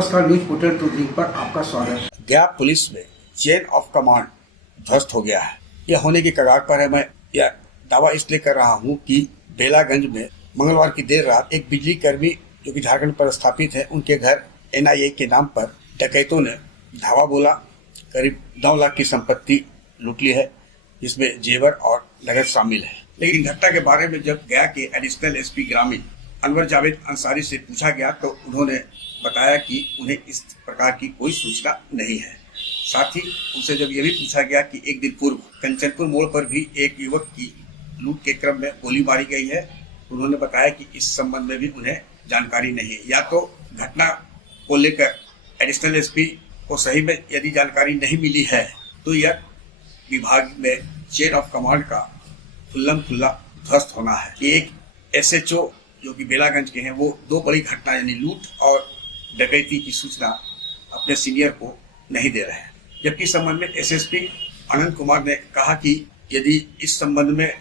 नमस्कार, news portal to drink पर आपका स्वागत। गया पुलिस में चेन ऑफ कमांड ध्वस्त हो गया है। यह होने की कगार पर है। मैं यह दावा इसलिए कर रहा हूं कि बेलागंज में मंगलवार की देर रात एक बिजली कर्मी जो कि झारखंड पर स्थापित है, उनके घर NIA के नाम पर डकैतों ने धावा बोला, करीब 9 लाख की संपत्ति लूट ली है, जिसमें जेवर और नगद शामिल है। लेकिन घटना के बारे में जब गया के एडिशनल SP ग्रामीण अनवर जावेद अंसारी से पूछा गया तो उन्होंने बताया कि उन्हें इस प्रकार की कोई सूचना नहीं है। साथ ही उनसे जब यह भी पूछा गया कि एक दिन पूर्व कंचनपुर मोड़ पर भी एक युवक की लूट के क्रम में गोली मारी गई है, उन्होंने बताया कि इस संबंध में भी उन्हें जानकारी नहीं है। या तो घटना को लेकर एडिशनल SP को सही में यदि जानकारी नहीं मिली है तो यह विभाग में चेन ऑफ कमांड का खुल्लम खुल्ला ध्वस्त होना है। एक SHO जो कि बेलागंज के हैं, वो 2 बड़ी घटना यानी लूट और डकैती की सूचना अपने सीनियर को नहीं दे रहे हैं। जबकि इस संबंध में SSP आनंद कुमार ने कहा कि यदि इस संबंध में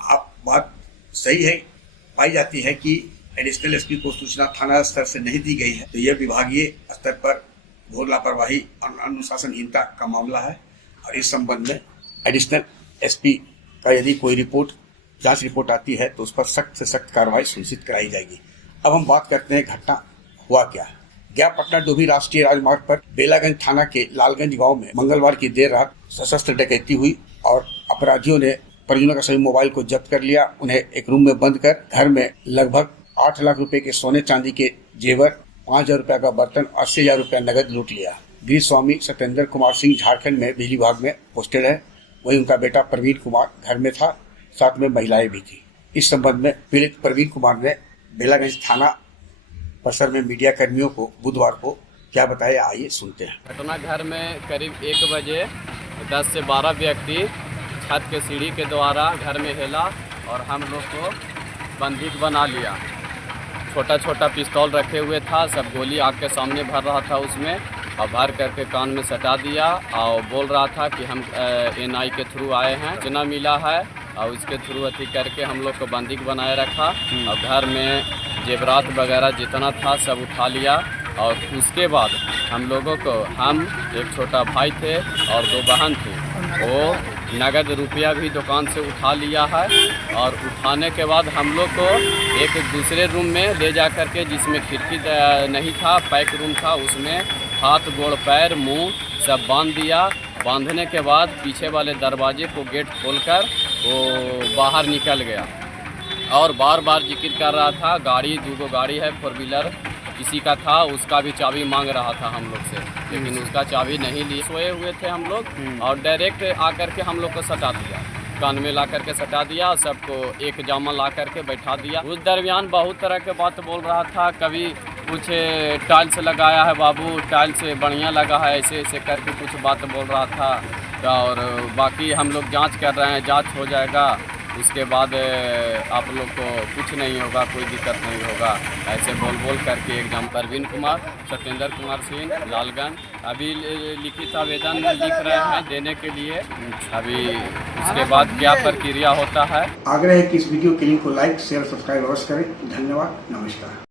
आप बात सही है पाई जाती है कि एडिशनल SP को सूचना थाना स्तर से नहीं दी गई है तो यह विभागीय स्तर पर घोर लापरवाही और अनुशासनहीनता का मामला है। और इस संबंध में एडिशनल SP का यदि कोई जांच रिपोर्ट आती है तो उस पर सख्त से सख्त कार्रवाई सुनिश्चित कराई जाएगी। अब हम बात करते हैं घटना हुआ क्या। गया पटना डोभी राष्ट्रीय राजमार्ग पर बेलागंज थाना के लालगंज गांव में मंगलवार की देर रात सशस्त्र डकैती हुई और अपराधियों ने परिजनों का सभी मोबाइल को जब्त कर लिया। उन्हें एक रूम में बंद कर घर में लगभग 8 लाख रुपए के सोने चांदी के जेवर, 5,000 रुपए का बर्तन, 80,000 रुपया नगद लूट लिया। गृह स्वामी सत्येंद्र कुमार सिंह झारखंड में बिजली विभाग में पोस्टेड है। वहीं उनका बेटा प्रवीण कुमार घर में था, साथ में महिलाएं भी थी। इस संबंध में पीड़ित प्रवीण कुमार ने बेलागंज थाना परिसर में मीडिया कर्मियों को बुधवार को क्या बताया, आइए सुनते हैं। घटना घर में करीब 1 बजे 10 से 12 व्यक्ति छत के सीढ़ी के द्वारा घर में हिला और हम लोग को बंदूक बना लिया। छोटा छोटा पिस्तौल रखे हुए था, सब गोली आग के सामने भर रहा था उसमें, और भर करके कान में सटा दिया और बोल रहा था कि हम NI के थ्रू आए हैं, सूचना मिला है और उसके थ्रू अथी करके हम लोग को बंदूक बनाए रखा और घर में जेवरात वगैरह जितना था सब उठा लिया। और उसके बाद हम लोगों को, हम एक छोटा भाई थे और 2 बहन थी, वो नगद रुपया भी दुकान से उठा लिया है। और उठाने के बाद हम लोग को एक दूसरे रूम में ले जा कर के, जिसमें खिड़की नहीं था, पैक रूम था, उसमें हाथ गोड़ पैर मुंह सब बांध दिया। बांधने के बाद पीछे वाले दरवाजे को गेट खोलकर वो बाहर निकल गया और बार बार जिक्र कर रहा था। गाड़ी 2 गाड़ी है, 4 व्हीलर किसी का था, उसका भी चाबी मांग रहा था हम लोग से, लेकिन उसका चाबी नहीं लिए। सोए हुए थे हम लोग और डायरेक्ट आकर के हम लोग को सटा दिया, कान में ला करके सटा दिया, सबको एक जामा ला करके बैठा दिया। उस दरमियान बहुत तरह के बात बोल रहा था, कभी कुछ टाइल्स लगाया है बाबू, टाइल्स बढ़िया लगा है, ऐसे ऐसे करके कुछ बात बोल रहा था। और बाकी हम लोग जांच कर रहे हैं, जांच हो जाएगा उसके बाद आप लोग को कुछ नहीं होगा, कोई दिक्कत नहीं होगा, ऐसे बोल करके एकदम। प्रवीण कुमार, सत्येंद्र कुमार सिंह, लालगंज, अभी लिखित आवेदन लिख रहे हैं देने के लिए। अभी उसके बाद क्या प्रक्रिया होता है। आग्रह है कि इस वीडियो के लिंक को लाइक, शेयर, सब्सक्राइब अवश्य करें। धन्यवाद, नमस्कार।